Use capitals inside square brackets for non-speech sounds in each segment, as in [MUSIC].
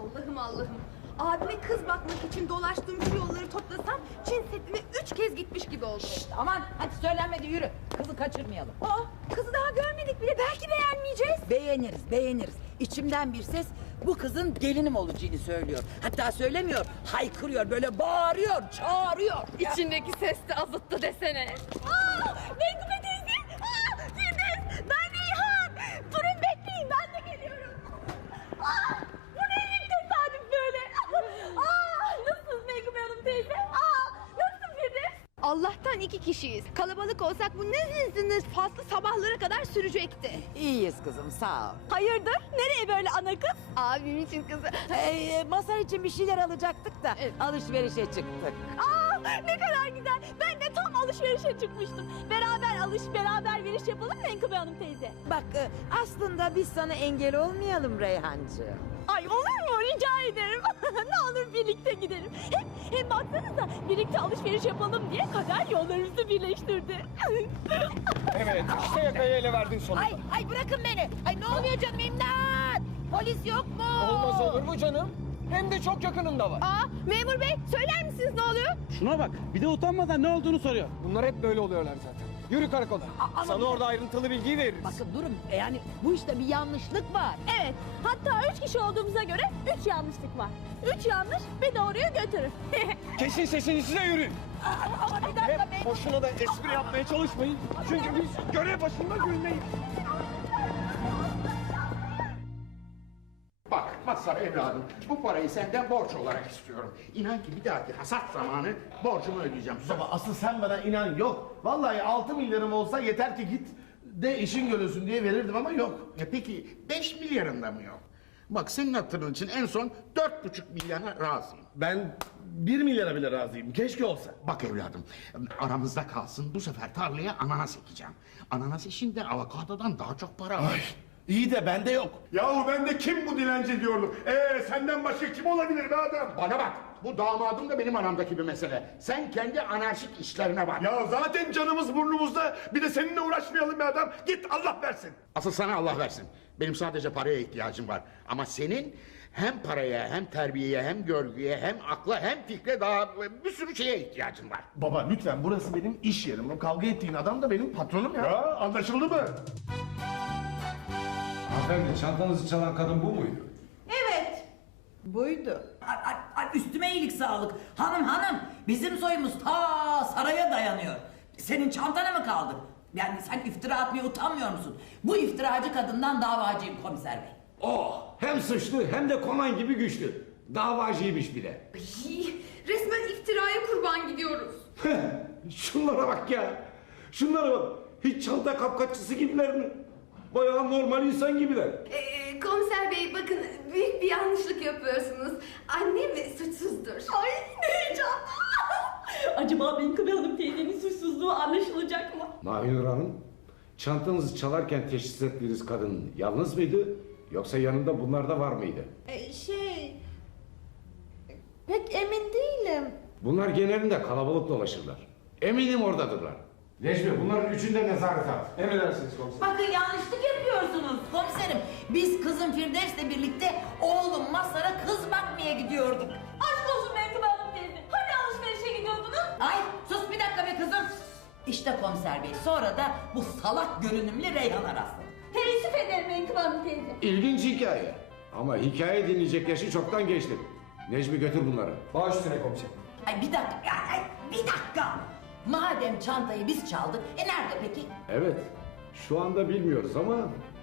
Allah'ım Allah'ım. Abime kız bakmak için dolaştığım şu yolları toplasam Çin Seddi'ne üç kez gitmiş gibi oldu. Aman hadi söylenmedi yürü. Kızı kaçırmayalım. Aa, kızı daha görmedik bile belki beğenmeyeceğiz. Beğeniriz beğeniriz. İçimden bir ses bu kızın gelinim olacağını söylüyor. Hatta söylemiyor, haykırıyor, böyle bağırıyor, çağırıyor. İçindeki ses de azıttı desene. Aa, Menkıbe teyze. Aa, Firdevs. Ben Reyhan. Durun bekleyin ben de geliyorum. Aa, bu ne ilk tesadüf böyle. Aa, nasılsınız Menkıbe Hanım teyze? Aa, nasılsın Firdevs? Allah'tan iki kişiyiz. Kalabalık olsak bu neziniz faslı sabahlara kadar sürecekti. İyiyiz kızım sağ ol. Hayırdır? Nereye böyle ana kız? Abim için kızı. Ee, masar için bir şeyler alacaktık da alışverişe çıktık. Aa, ne kadar güzel. Ben de tam alışverişe çıkmıştım. Beraber alış, beraber veriş yapalım mı Menkıbe Hanım teyze? Bak e, aslında biz sana engel olmayalım Reyhancığım. Ay olur birlikte gidelim. Hem, hem baksanıza birlikte alışveriş yapalım diye kader yollarımızı birleştirdi. Evet işte yakayı ele verdin sonunda. Ay ay bırakın beni. Ay ne oluyor canım imdat. Polis yok mu? Olmaz olur mu canım? Hem de çok yakınında var. Aa, memur bey söyler misiniz ne oluyor? Şuna bak bir de utanmadan ne olduğunu soruyor. Bunlar hep böyle oluyorlar zaten. Yürü karakola. ama- Sana orada ayrıntılı bilgiyi veririz. Bakın durun e, yani bu işte bir yanlışlık var. Evet. Hatta üç kişi olduğumuza göre üç yanlışlık var. Üç yanlış bir doğruyu götürür. [LAUGHS] Kesin sesinizi de yürüyün. Ama bir dakika Hep boşuna da espri yapmaya çalışmayın. Çünkü biz görev başında gülmeyiz. Mazhar evladım bu parayı senden borç olarak istiyorum. İnan ki bir dahaki hasat zamanı borcumu ödeyeceğim. Baba asıl sen bana inan yok. Vallahi 6 milyarım olsa yeter ki git de işin görülsün diye verirdim ama yok. E peki 5 milyarında mı yok? Bak senin hatırın için en son dört buçuk milyara razıyım. Ben 1 milyara bile razıyım. Keşke olsa. Bak evladım aramızda kalsın bu sefer tarlaya ananas ekeceğim. Ananas işinde avokadodan daha çok para var. Ay iyi de bende yok. Yahu ben de kim bu dilenci diyordum. Ee senden başka kim olabilir be adam? Bana bak bu damadım da benim aramdaki bir mesele. Sen kendi anarşik işlerine bak. Ya zaten canımız burnumuzda. Bir de seninle uğraşmayalım be adam. Git Allah versin. Asıl sana Allah versin. Benim sadece paraya ihtiyacım var. Ama senin hem paraya hem terbiyeye hem görgüye hem akla hem fikre daha bir sürü şeye ihtiyacın var. Baba lütfen burası benim iş yerim. O kavga ettiğin adam da benim patronum ya. Ya anlaşıldı mı? Hanımefendi çantanızı çalan kadın bu muydu? Evet. Buydu. Ay, ay, ay, üstüme iyilik sağlık. Hanım hanım bizim soyumuz ta saraya dayanıyor. Senin çantana mı kaldı? Yani sen iftira atmaya utanmıyor musun? Bu iftiracı kadından davacıyım komiser bey. Oh hem suçlu hem de koman gibi güçlü. Davacıymış bile. Resmen iftiraya kurban gidiyoruz. Şunlara bak ya. Şunlara bak. Hiç çanta kapkaççısı gibiler mi? Bayağı normal insan gibiler. Ee, komiser bey bakın büyük bir yanlışlık yapıyorsunuz. Annem suçsuzdur. Ay ne heyecanlı. [LAUGHS] Acaba Menkıbe Hanım teyzenin suçsuzluğu anlaşılacak mı? Mahinur Hanım, çantanızı çalarken teşhis ettiğiniz kadın yalnız mıydı? Yoksa yanında bunlar da var mıydı? şey... Pek emin değilim. Bunlar genelinde kalabalık dolaşırlar. Eminim oradadırlar. Necmi bunların üçünde nezarete al. Emredersiniz komiserim. Bakın yanlışlık yapıyorsunuz komiserim. Biz kızım Firdevs'le birlikte oğlum Masar'a kız bakmaya gidiyorduk. Aşk olsun Menkıbe Hanım teyze. Hani alışverişe gidiyordunuz? Ay sus bir dakika be kızım. İşte komiser bey sonra da bu salak görünümlü Reyhan'a rastladık. Teessüf ederim Menkıbe Hanım teyze. İlginç hikaye. Ama hikaye dinleyecek yaşı çoktan geçti. Necmi götür bunları. Baş üstüne komiserim. Ay bir dakika, ay, ay, bir dakika. Madem çantayı biz çaldık, e nerede peki? Evet, şu anda bilmiyoruz ama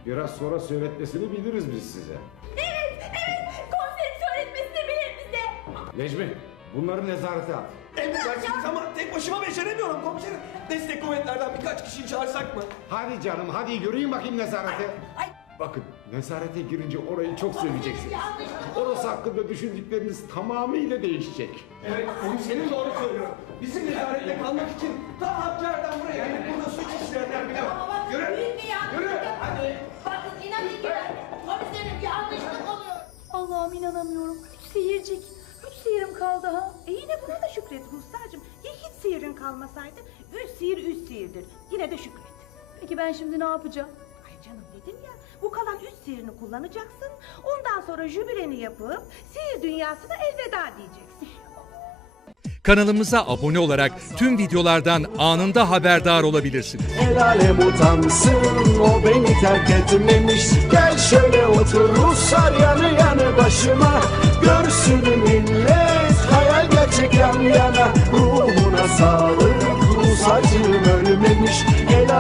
biraz sonra söyletmesini biliriz biz size. Evet, evet. Komiserin söyletmesini bilir bize. Necmi, bunları nezarete at. Emredersiniz ama tek başıma beceremiyorum komiserim. Destek kuvvetlerden birkaç kişiyi çağırsak mı? Hadi canım, hadi yürüyün bakayım nezarete. Ay, Bakın, nezarete girince orayı çok seveceksiniz. Orası hakkında düşündükleriniz tamamıyla değişecek. Evet komiserim doğru söylüyor. Bizim nezarette kalmak için ta Hakkari'den buraya gelip burada suç işleyenler bile var. Yürü. Yürü. Hadi. Bakın inanın ki komiserim yanlışlık oluyor. Allah'ım inanamıyorum. Üç sihircik. Üç sihirim kaldı ha. E yine buna da şükret Ruhsar'cığım. Ya hiç sihirin kalmasaydı? Üç sihir üç sihirdir. Yine de şükret. Peki ben şimdi ne yapacağım? Canım dedim ya bu kalan üç sihirini kullanacaksın. Ondan sonra jübileni yapıp sihir dünyasına elveda diyeceksin. Kanalımıza abone olarak tüm videolardan anında haberdar olabilirsiniz. El alem utansın o beni terk etmemiş Gel şöyle otur Ruslar yanı yanı başıma Görsün millet hayal gerçek yan yana Ruhuna sağlık Rus acım ölmemiş